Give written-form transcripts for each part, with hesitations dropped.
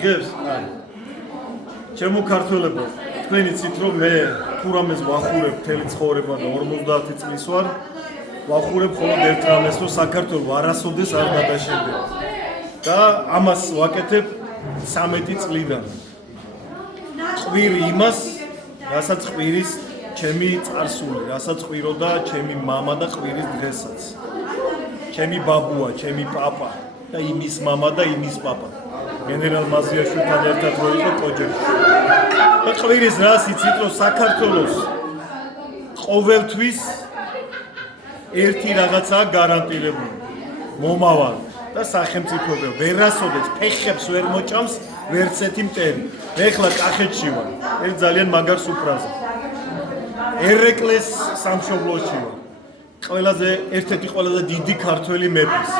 იღებს? აი. ჩემო ქართველებო, თქვენ იცით რომ მე თურამეს ვახურებ მთელი ცხოვრება და 50 წლის ვარ. ვახურებ მხოლოდ ერთ რამეს, რომ საქართველოს არასოდეს არ გადაშენდება. და ამას ვაკეთებ 13 წლიდან. ყვირი იმას, რასაც ყვირის ჩემი წარსული, რასაც ყვიროდა ჩემი მამა და ყვირის დღესაც. ჩემი ბაბუა, ჩემი პაპა და იმის მამა და იმის პაპა. გენერალ მაზიაშვილთან ერთად რო იყო კოჯებში. და ყვირის რას იცით, რომ საქართველოს ყოველთვის ერთი რაღაცაა გარანტირებული. მომავალი და სახელმწიფოები ვერასოდეს ფეხებს ვერ მოჭამს ვერცეთი მტერი. ეხლა კახეთში ვარ. ერთ ძალიან მაგარ სუფრაზე. ერეკლეს სამშობლოში ვარ. ერთ-ერთი ყველაზე დიდი ქართველი მეფის.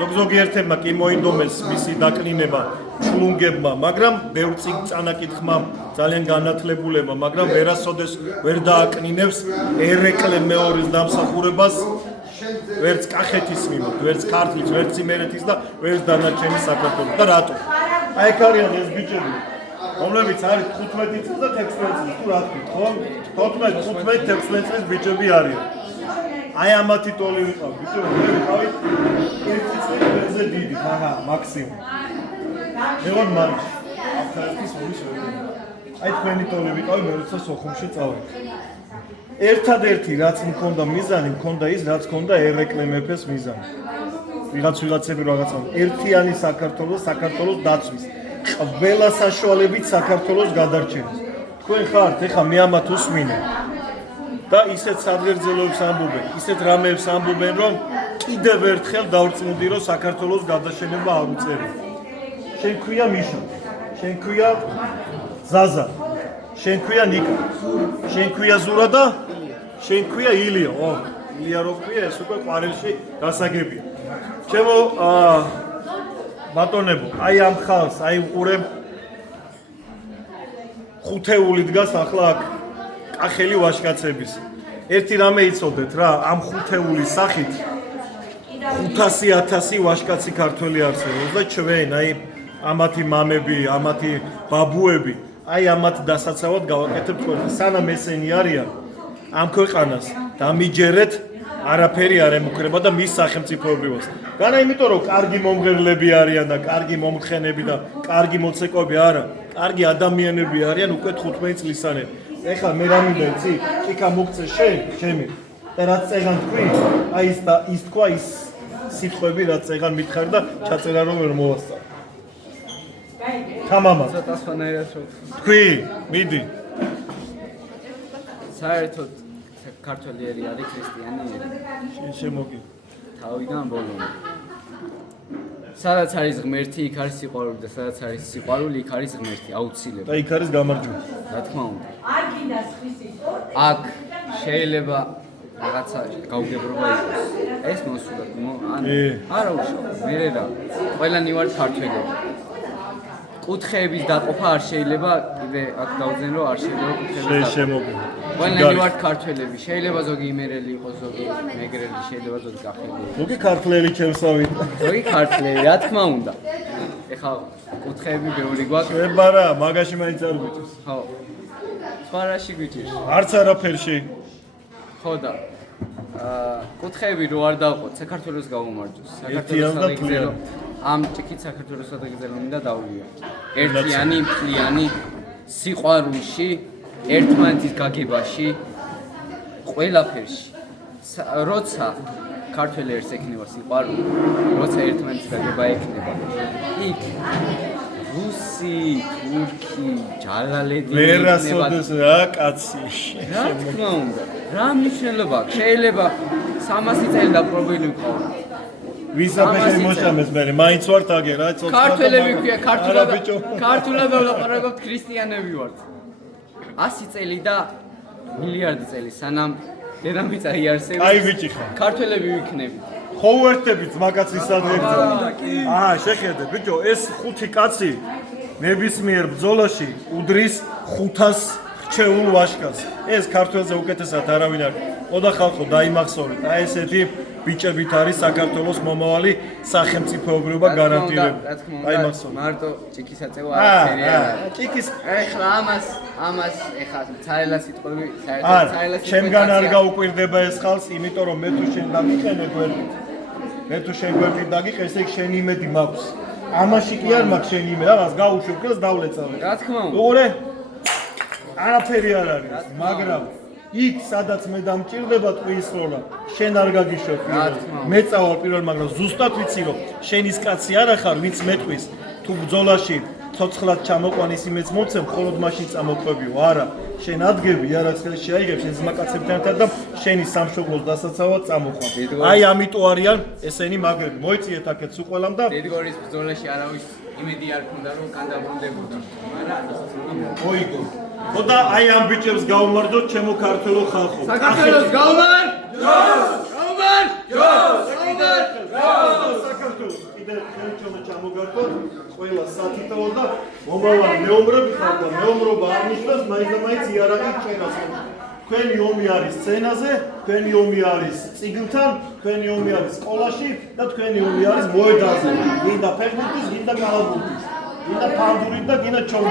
ზოგიერთებმა კი მოინდომეს მისი დაკნინება ჩულუნგებმა, მაგრამ ბევრ წანაკითხმა ძალიან განათლებულებმა, მაგრამ ვერასოდეს ვერ დააკნინებს ერეკლე მეორის დამსახურებას ვერც კახეთის მიმართ, ვერც ქართლის, ვერც იმერეთის და ვერც დანარჩენი საქართველოს. და რატო? აი ეგ არიან ეს ბიჭები, რომლებიც არის 15 წლის და 16 წლის, თუ რა თქვით, ხო? 14, 15, 16 წლის ბიჭები არიან. აი ამათი ტოლი ვიყავ, ბიჭო, მე ვიყავით 1 წლის ვერზე დიდი, მაქსიმუმ. მე ვარ მარში. ახალთვის ორი შევიდა. აი თქვენი ტოლი ვიყავი, მე როცა სოხუმში წავედი. ერთადერთი რაც მქონდა მიზანი, მქონდა ის, რაც მქონდა ერეკლე მეფეს მიზანი. ვიღაცები რაღაცა ერთიანი საქართველოს დაცვის. ყველა საშუალებით საქართველოს გადარჩენის. თქვენ ხართ, ეხა მე ამათ უსმინე. და ისეთ სადღერძელოებს ამბობენ, ისეთ რამეებს ამბობენ, რომ კიდევ ერთხელ დავრწმუნდი, რომ საქართველოს გადაშენება არ უწევია. შენ ქვია მიშა, შენ ქვია ზაზა, შენ ქვია ნიკა, შენ ქვია ზურა და შენ ქვია ილია. ილია რო ქვია, ეს უკვე ყვარელში გასაგებია. ჩემო ბატონებო, აი ამ ხალხს, აი უყურებ ხუთეული დგას ახლა აქ კახელი ვაჟკაცების. ერთი რამე იცოდეთ რა, ამ ხუთეული სახით 500,000 ვაჟკაცი ქართველი არსებობს და ჩვენ აი ამათი მამები, ამათი ბაბუები, აი ამათ დასაცავად გავაკეთებთ ხოლმე. სანამ ესენი არიან ამ ქვეყანას დამიჯერეთ, არაფერი არ ემუქრება და მის სახელმწიფოებრივას. განა იმიტომ რომ კარგი მომღერლები არიან და კარგი მომთხენები და კარგი მოცეკვები არა, კარგი ადამიანები არიან უკვე 15 წლისანები. ეხლა მე რამინდა იცი, ჭიქა მოგწე შენ, ჩემი. და რაც წეგან თქვი, აი ის თქვა ის სიტყვები, რაც წეგან მითხარ და ჩაწერა რომ ვერ მოვასწავლე. თამამა. ცოტა სხვანაირად თქვი, მიდი. საერთოდ ქართველიერი არის ქრისტიანიერი. შემოგი. თავიდან ბოლომდე. სადაც არის ღმერთი, იქ არის სიყვარული და სადაც არის სიყვარული, იქ არის ღმერთი, აუცილებლად. და იქ არის გამარჯვება. რა თქმა უნდა. აქ შეიძლება რაღაცა გაუგებრობა იყოს. ეს მოსულა, არა უშავს, მე რა. ყველანი ვართ ქართველები. კუთხეების დაყოფა არ შეიძლება, კიდე აქ დავძენ რომ არ შეიძლება კუთხეების შემოგი. ყველანი ვართ ქართველები. შეიძლება ზოგი იმერელი იყოს, ზოგი მეგრელი, შეიძლება ზოგი კახელი. ზოგი ქართველი ჩემსავით. ზოგი ქართველი, რა თქმა უნდა. ეხლა კუთხეები ბევრი გვაქვს. ებარა, მაგაში მაინც არ გვიჭირს. ხო. სვარაში გვიჭირს. არც არაფერში. ხო და კუთხეები რო არ დავყოთ, საქართველოს გავუმარჯოს. ერთიანი და მთლიანი. ამ ჭიქით საქართველოს და გზელო მინდა დავუვია. ერთიანი, მთლიანი, სიყვარულში, ერთმანეთის გაგებაში, ყველაფერში. როცა ქართველი ერთს ექნება სიყვარული, როცა ერთმანეთის გაგება ექნება, იქ რუსი, თურქი, ჯალალედი ვერასოდეს რა კაცი. რა თქმა უნდა, რა მნიშვნელობა აქვს? შეიძლება 300 წელი დაპრობილი ვიყავ. ვისაფერში მოშამეს მე, მაინც ვართ აგე რა, ცოტა. ქართველები ქვია, ქართულად ვლაპარაკობთ, ქრისტიანები ვართ. 100 წელი და მილიარდი წელი სანამ დედამიწა იარსებობს. აი ბიჭი ხარ. ქართველები ვიქნებით. ხო ვერთებით მაგაცის ადრეგზე. შეხედე, ბიჭო, ეს 5 კაცი ნებისმიერ ბრძოლაში უდრის 500 რჩეულ ვაჟკაცს. ეს ქართველზე უკეთესად არავინ არ. ოდა ხალხო დაიმახსოვრეთ. აი ესეთი ბიჭებით არის საქართველოს მომავალი სახელმწიფოებრიობა გარანტირებული. აი მაგ მარტო ჭიქის აწევა არაფერია. ჭიქის ეხლა ამას ეხლა ცარილა სიტყვები საერთოდ ჩემგან არ გაუკვირდება ეს ხალხს, იმიტომ რომ მე თუ შენ დაგიყენე გვერდით. მე თუ შენ გვერდით დაგიყენე, ესე იგი შენი იმედი მაქვს. ამაში კი არ მაქვს შენი იმედი, რაღაც გაუშვებს დავლეწავე. რა თქმა უნდა. ოღონდ არაფერი არ არის, მაგრამ იქ სადაც მე დამჭირდება ტყვის როლა, შენ არ გაგიშვებ. მე წავალ პირველ, მაგრამ ზუსტად ვიცი რომ შენის კაცი არ ახარ, ვინც მეტყვის. თუ ბრძოლაში ცოცხლად ჩამოყვანის იმეც მოცემ, მხოლოდ მაშინ წამოყვებიო. არა, შენ ადგები არაც ხელს შეაიგებ შენ ძმაკაცებთან ერთად და შენი სამშობლოს დასაცავად წამოყვან. აი ამიტომ არიან ესენი მაგრები. მოიწიეთ აქეთ სულ ყველამ და დიდგორის ბრძოლაში არავის იმედი არ ქონდა რომ განdabrუნდებოდა. მაგრამ მოიგო. ხოდა აი ამ ბიჭებს გაუმარჯოთ ჩემო ქართველო ხალხო. საქართველოს გაუმარ! გაუმარ! საქართველოს კიდე ხელჩომა ჩამოგართოთ ყველა სათითაო და მომავალ მეომრები ხარ და მეომრობა არ ნიშნავს მაინც იარაღით ჭერას. თქვენი ომი არის სცენაზე, თქვენი ომი არის წიგნთან, თქვენი ომი არის სკოლაში და თქვენი ომი არის მოედანზე. გინდა ფეხბურთის, გინდა კალათბურთის, გინდა ფანდურით და გინდა ჩონჩხით.